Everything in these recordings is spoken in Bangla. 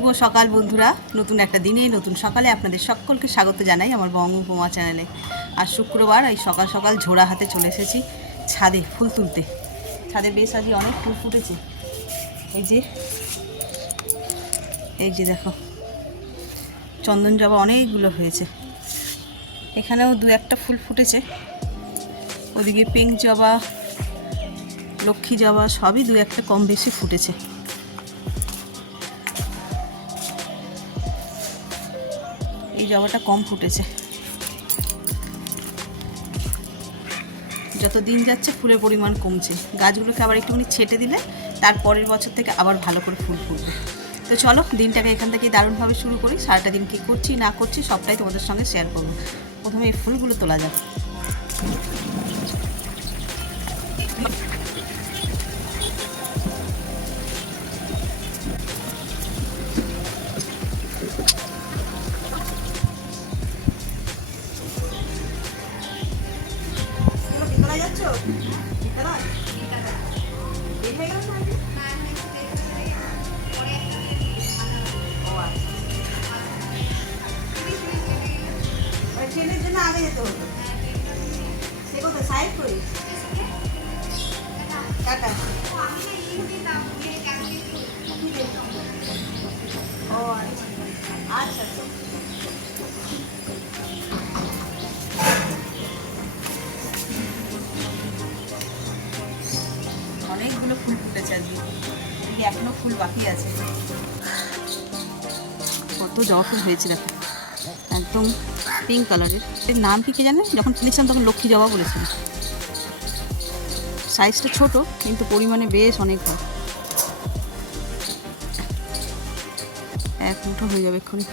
শুভ সকাল বন্ধুরা, নতুন একটা দিনে নতুন সকালে আপনাদের সকলকে স্বাগত জানাই আমার বঙ্গোপমা চ্যানেলে। আর শুক্রবার এই সকাল সকাল ঝোড়া হাতে চলে এসেছি ছাদে ফুল তুলতে। ছাদে বেশ আজকে অনেক ফুল ফুটেছে। এই যে দেখো, চন্দন জবা অনেকগুলো হয়েছে। এখানেও দু একটা ফুল ফুটেছে। ওদিকে পিঙ্ক জবা, লক্ষ্মী জবা সবই দু একটা কম বেশি ফুটেছে। এই জবাটা কম ফুটেছে। যত দিন যাচ্ছে ফুলের পরিমাণ কমছে। গাছগুলোকে আবার একটুখানি ছেটে দিলে তার পরের বছর থেকে আবার ভালো করে ফুল ফুটবে। তো চলো দিনটাকে এখান থেকে দারুণভাবে শুরু করি। সারাটা দিন কী করছি না করছি সবটাই তোমাদের সঙ্গে শেয়ার করবো। প্রথমে এই ফুলগুলো তোলা যাক। ট্রেনের জন্য আগে যেতে হতো, সে কোথায় সাইড করি টাটা। ও আচ্ছা আচ্ছা। অনেকগুলো ফুল ফুটেছে আজকে, এখনো ফুল বাকি আছে। কত জবা ফুল হয়েছে দেখো, একদম পিঙ্ক কালারের। এর নাম কি জানে? যখন তুলেছিলাম তখন লক্ষ্মী জবা বলেছিলাম। সাইজটা ছোট কিন্তু পরিমাণে বেশ অনেক হয়। এক মুঠো হয়ে যাবে এক্ষুনি।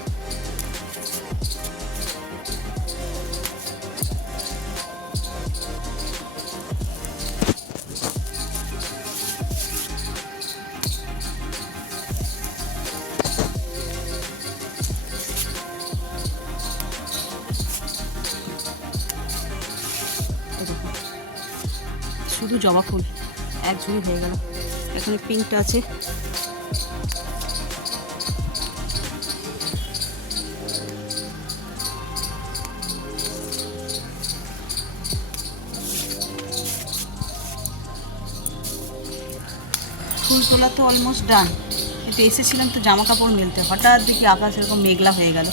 শুধু জবা ফুল এক ঝুড়ি হয়ে গেল। এখানে পিঙ্কটা আছে। ফুল তোলা তো অলমোস্ট ডান। একটু এসেছিলাম তো জামা কাপড় মেলতে, হঠাৎ দেখি আকাশ এরকম মেঘলা হয়ে গেল।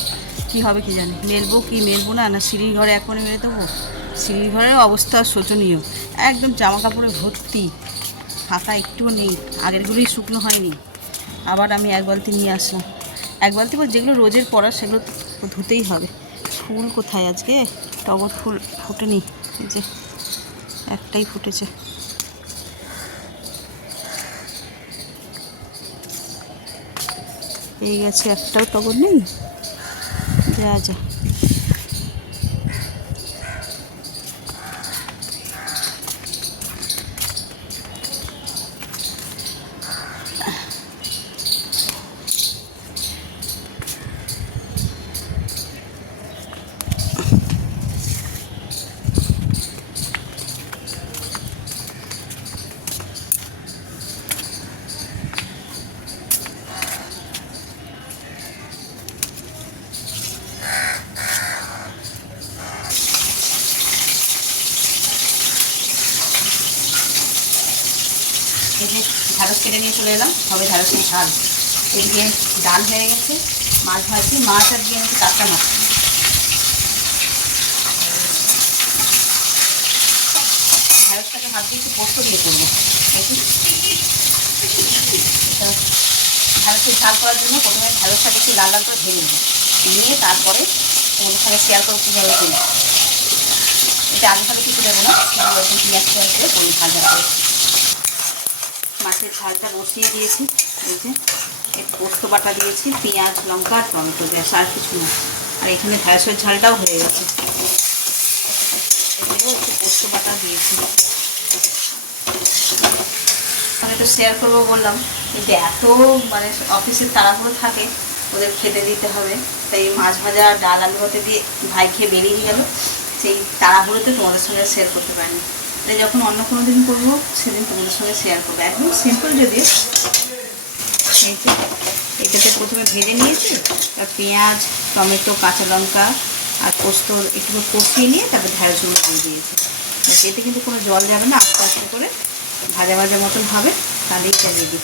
কী হবে কি জানি, মেলবো কি মেলবো না, না সিঁড়ির ঘরে এখনই মেলে দেবো। সিঁড়ির ঘরের অবস্থা শোচনীয়, একদম জামা কাপড়ে ভর্তি, ফাঁকা একটুও নেই। আগেরগুলোই শুকনো হয়নি। আবার আমি এক বালতি নিয়ে আসলাম। এক বালতি বা যেগুলো রোজের পরা সেগুলো তো ধুতেই হবে। ফুল কোথায় আজকে? টগর ফুল ফুটেনি, এই যে একটাই ফুটেছে। এই গেছে, একটাও টগর নেই। যা যা। এই যে ঢ্যাঁড়স কেটে নিয়ে চলে এলাম, হবে ঢ্যাঁড়সের ঝাল। এদিকে ডাল হয়ে গেছে, মাছ ভাজছি। মাছ আর দিয়ে এনেছি কাঁচা মাছ। ঢ্যাঁড়সটাকে হাত দিয়ে একটু পোস্ত দিয়ে করবো। ঢ্যাঁড়সের ঝাল করার জন্য প্রথমে ঢ্যাঁড়সটাকে একটু লাল লাল করে ভেজে নেবো, নিয়ে তারপরে তোমাদের সঙ্গে শেয়ার করবো কীভাবে করি। এটা আগে ভাবে কিছু দেবো না, এরকম পেঁয়াজ পেঁয়াজ দিয়ে করি ভাজা করে। মাছের ঝালটা বসিয়ে দিয়েছি। এই যে একটু পোস্ত বাটা দিয়েছি, পেঁয়াজ লঙ্কা আর টমেটো, ব্যাস আর কিছু না। আর এখানে ঢ্যাঁড়সের ঝালটাও হয়ে গেছে। এগুলো একটু পোস্ত বাটা দিয়েছি। আমি একটু শেয়ার করবো বললাম, এই যে এত মানে অফিসের তাড়াহুড়ো থাকে, ওদের খেতে দিতে হবে, তাই মাছ ভাজা ডাল আলু ভাতে দিয়ে ভাই খেয়ে বেরিয়ে গেল। সেই তাড়াহুড়োতে তোমাদের সঙ্গে শেয়ার করতে পারিনি। তাই যখন অন্য কোনো দিন করবো সেদিন তোমাদের সঙ্গে শেয়ার করবো। একদম সিম্পল, যদিও এটাতে প্রথমে ভেজে নিয়েছি, আর পেঁয়াজ, টমেটো, কাঁচা লঙ্কা আর পোস্ত একটু কষিয়ে নিয়ে তারপর ঢেঁড়সগুলো দিয়ে দিয়েছি। এতে কিন্তু কোনো জল যাবে না, আস্তে আস্তে করে ভাজা ভাজা মতন হবে, তাহলেই চালিয়ে দিই।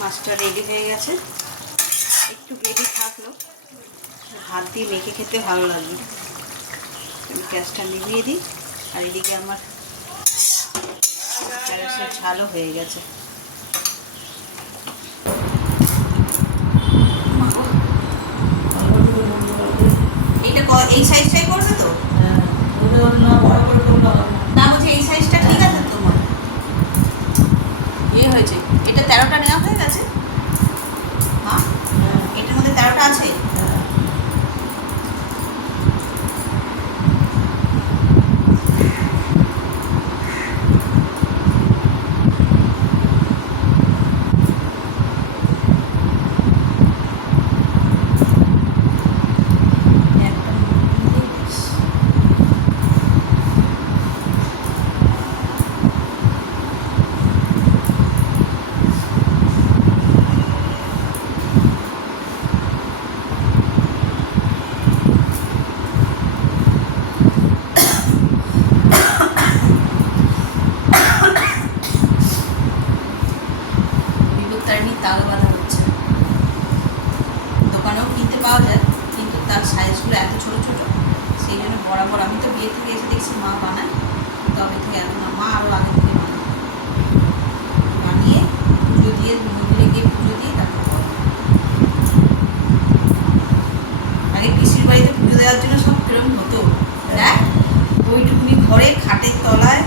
মাছটা রেডি হয়ে গেছে, একটু গ্রেভি থাকলো, হাত দিয়ে মেখে খেতে ভালো লাগবে। আমি গ্যাসটা নিভিয়ে দিই, আর এদিকে আমার ঢেঁড়সের ঝালও হয়ে গেছে। এইটা এই সাইজটাই করবে তো? না, বলছি এই সাইজটা ঠিক আছে তোমার? ইয়ে হয়েছে, এটা 13টা নেওয়া হয়ে গেছে। হ্যাঁ, এটার মধ্যে 13টা আছে। তাল বাঁধা হচ্ছে, দোকানেও কিনতে পাওয়া যায়, কিন্তু তার সাইজগুলো এত ছোট ছোট, সেই জন্য বরাবর আমি তো বিয়ে থেকে এসে দেখছি মা বানায়, তবে থেকে এখন মা আরও আগে থেকে বানিয়ে পুজো দিয়ে মন্দিরে গিয়ে পুজো দিয়ে তারপর আগে পিসির বাড়িতে পুজো দেওয়ার জন্য সব কিরকম হতো, দেখ ওইটুকুনি ঘরে খাটের তলায়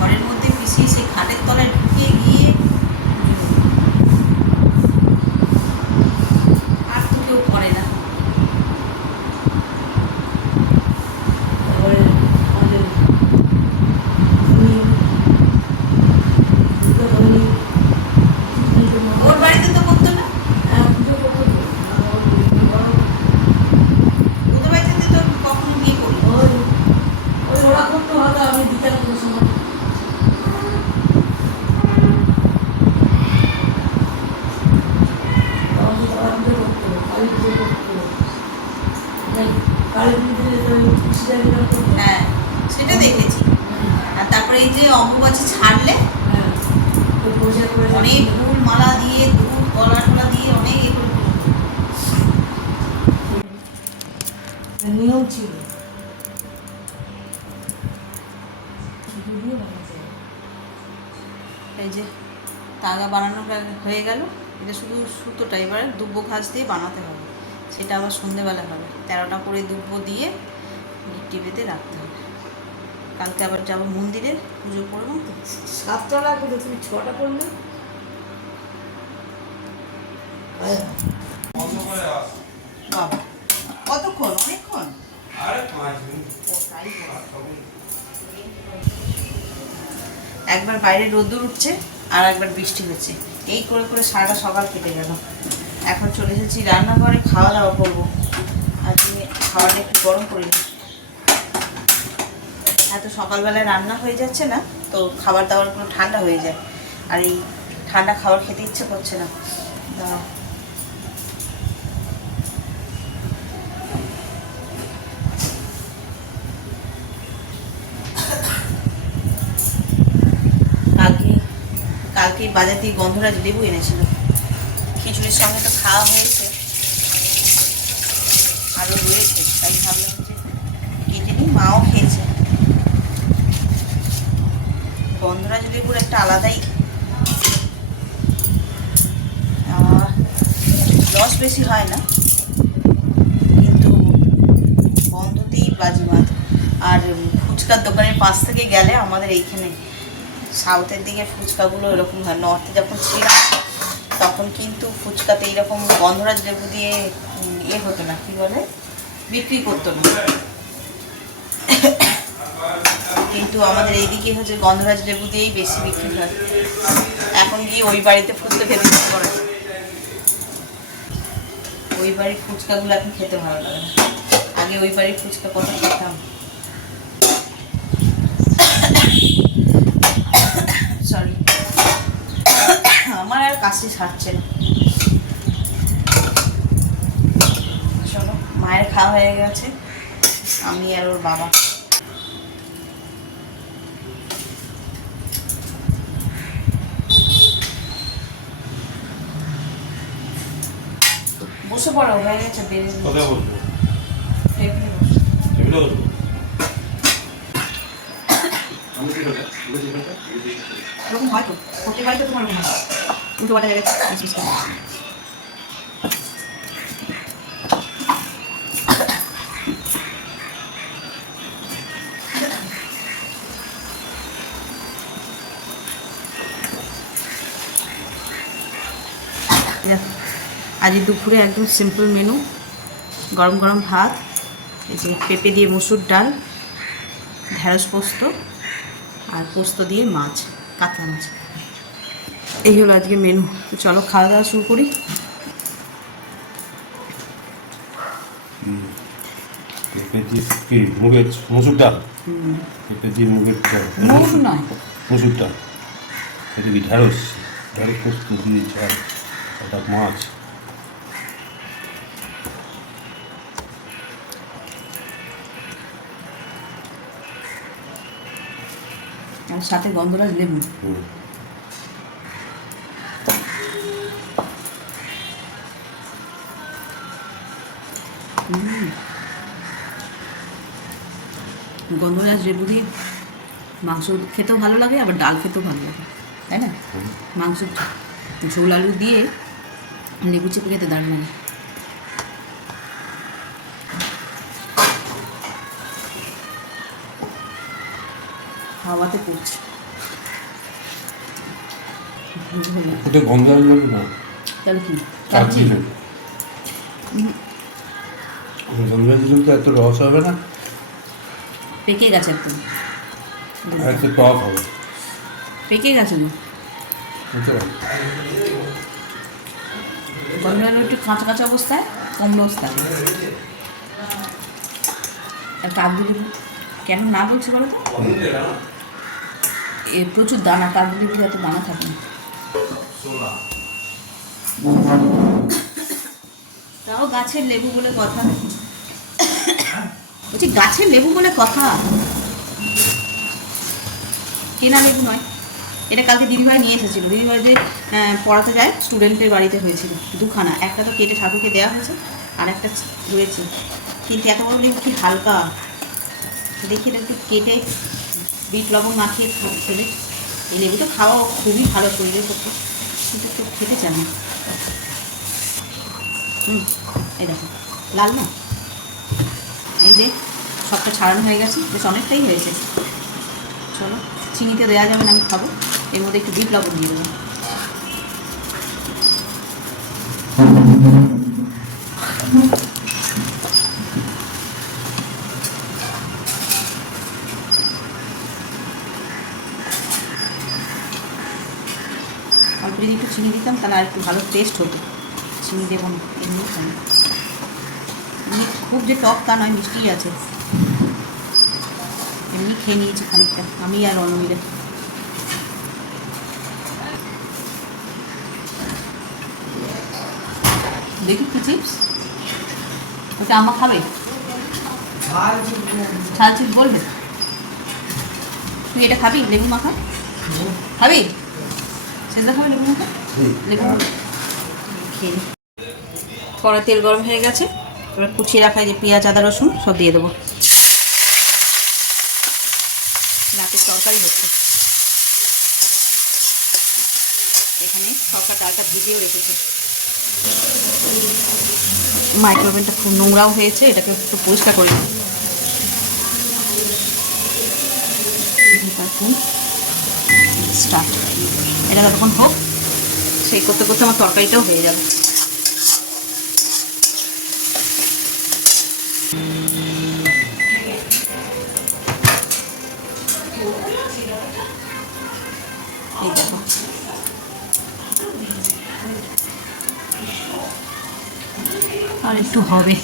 ঘরের মধ্যে পিছিয়ে সেই খাটের তলায় ঢুকিয়ে গিয়ে আর তো কেউ করে না। ওর বাড়িতে তো করতো না, ওদের বাড়িতে তো কখনো বিয়ে করি। ওরা করতো, হয়তো আমি বিকেল কোনো সময় হ্যাঁ, সেটা দেখেছি। আর তারপরে এই যে অম্বুবাচী ছাড়লে অনেক ফুল মালা দিয়ে, দুধ কলা টলা দিয়ে অনেক এ করে নিয়ম ছিল। এই যে তাগা বানানো হয়ে গেল। এটা শুধু সুতোটা এবারে দুব্বো ঘাস দিয়ে বানাতে হবে, সেটা আবার সন্ধেবেলা হবে। 13টা করে দুব্বো দিয়ে টিভিতে রাখতে হবে। কালকে আবার যাবো মন্দিরে পুজো করবো। 7টা লাগবে তো, তুমি 6টা করলে। বাবা কতক্ষণ? অনেকক্ষণ। একবার বাইরে রোদ্দুর উঠছে আর একবার বৃষ্টি হচ্ছে, এই করে করে সারাটা সকাল কেটে গেল। এখন চলে এসেছি রান্নাঘরে, খাওয়া দাওয়া করবো। আজকে খাওয়াটা একটু গরম করে নিই, এত সকালবেলায় রান্না হয়ে যাচ্ছে না তো খাবার দাবারগুলো ঠান্ডা হয়ে যায়, আর এই ঠান্ডা খাবার খেতে ইচ্ছে করছে না। কালকে বাজার থেকে গন্ধরাজ লেবু এনেছিল, খিচুড়ির সঙ্গে তো খাওয়া হয়েছে, আরও রয়েছে, তাই ভাবলাম যে কেটে নিই। মাও খেয়েছে। গন্ধরাজ লেবুর একটা আলাদাই লস বেশি হয় না, কিন্তু গন্ধতেই বাজিমাত। আর ফুচকার দোকানের পাশ থেকে গেলে আমাদের এইখানে সাউথের দিকে ফুচকাগুলো এরকম হয়। নর্থে যখন ছিলাম তখন কিন্তু ফুচকাতে এইরকম গন্ধরাজ লেবু দিয়ে ইয়ে হতো না, কি বলে, বিক্রি করতো না। কিন্তু আমাদের এইদিকে হচ্ছে গন্ধরাজ লেবু দিয়েই বেশি বিক্রি হয়। এখন গিয়ে ওই বাড়িতে ফুচকা খেতে ইচ্ছে করে, ওই বাড়ির ফুচকাগুলো এখন খেতে ভালো লাগে না। আগে ওই বাড়ির ফুচকা কত খেতাম। সরি, আমার আর কাশি ছাড়ছে না। চলো, মায়ের খাওয়া হয়ে গেছে, আমি আর ওর বাবা। বসে পড়ো, হয়ে গেছে, বেরিয়ে কোথায় বসবো? টেবিলে বসো। টেবিলে বসবো? এরকম হয় তো, প্রত্যেক বাড়িতে তোমার মনে হয় উল্টো পাল্টা হয়ে গেছে। আজ দুপুরে একদম সিম্পল মেনু, গরম গরম ভাত, এই যে পেঁপে দিয়ে মসুর ডাল, ঢেঁড়স পোস্ত আর পোস্ত দিয়ে মাছ, কাতলা মাছ। এই হলো আজকে মেনু। তো চলো খাওয়া দাওয়া শুরু করি। পেঁপে দিয়ে কি মুগের মসুর ডাল? পেঁপে দিয়ে মুগের ডাল, মুগ নয়, মসুর ডাল। এটা কি ঢেঁড়স? ঢেঁড়স পোস্ত দিয়ে ঝাল, একটা মাছ। আর সাথে গন্ধরাজ লেবু। গন্ধরাজ লেবু দিয়ে মাংস খেতেও ভালো লাগে, আবার ডাল খেতেও ভালো লাগে, তাই না? মাংস ঝোল আলু দিয়ে লেবু চেপে খেতে দারুণ লাগে। হাওয়াতে পড়ছে। এটা গন্ধ লাগবে না, তাহলে কি? কাগজি লেবু। গন্ধরাজ লেবু তো এত রস হবে না, পেকে গেছে একদম, আর একটু টক হবে। পেকে গেছে না? বুঝতে পারছি। গন্ধরাজ একটু কাঁচা কাঁচা অবস্থায় কমলা অবস্থায়। আর কাগজি লেবু কেন না বলছি বলো তো? এ প্রচুর দানা, কাগজি লেবুতে এত দানা থাকে না। তাও গাছের লেবু বলে কথা, বলছি গাছের লেবু বলে কথা, কেনা লেবু নয়। এটা কালকে দিদিভাই নিয়ে এসেছিলো। দিদিভাই যে পড়াতে যায় স্টুডেন্টের বাড়িতে হয়েছিল দুখানা, একটা তো কেটে ঠাকুরকে দেওয়া হয়েছে আর একটা রয়েছে। কিন্তু এত বড় লেবু কি হালকা, দেখি এটা একটু কেটে বিট লবণ মাখিয়ে খেলে। এই লেবুটা খাওয়া খুবই ভালো শরীরের পক্ষে, কিন্তু একটু খেতে চান না। এই দেখো লাল না, এই যে সবটা ছাড়ানো হয়ে গেছে, বেশ অনেকটাই হয়েছে। চলো, চিনিতে দেওয়া যাবে না, আমি খাবো। এর মধ্যে একটু বিট লবণ দিয়ে দেবো। অল্প যদি একটু চিনি দিতাম তাহলে আর একটু ভালো টেস্ট হতো। চিনি দেবো না, এমনি খাই। এমনি খুব যে টক তা নয়, মিষ্টিই আছে। এমনি খেয়ে নিয়েছি খানিকটা, আমি আর অন্য মিলে। দেখি কি চিপস, ওটা আমা খাবে? ঝাল চিপস বলবে? তুই এটা খাবি লেবু মাখা? খাবি? সেটা খাবে লেবু মাখা? লেবু খেয়ে নি। কড়া তেল গরম হয়ে গেছে, এবার কুচিয়ে রাখা যে পেঁয়াজ আদা রসুন সব দিয়ে দেবো। রাতের তরকারি হচ্ছে, এখানে সরকার ডালটা ভিজিয়েও রেখেছে। মাইক্রোওভেনটা খুব নোংরাও হয়েছে, এটাকে একটু পরিষ্কার করে দিই। স্টার্ট, এটা যতক্ষণ হোক সেই করতে করতে আমার তরকারিটাও হয়ে যাবে। এই দেখো আর একটু হবে।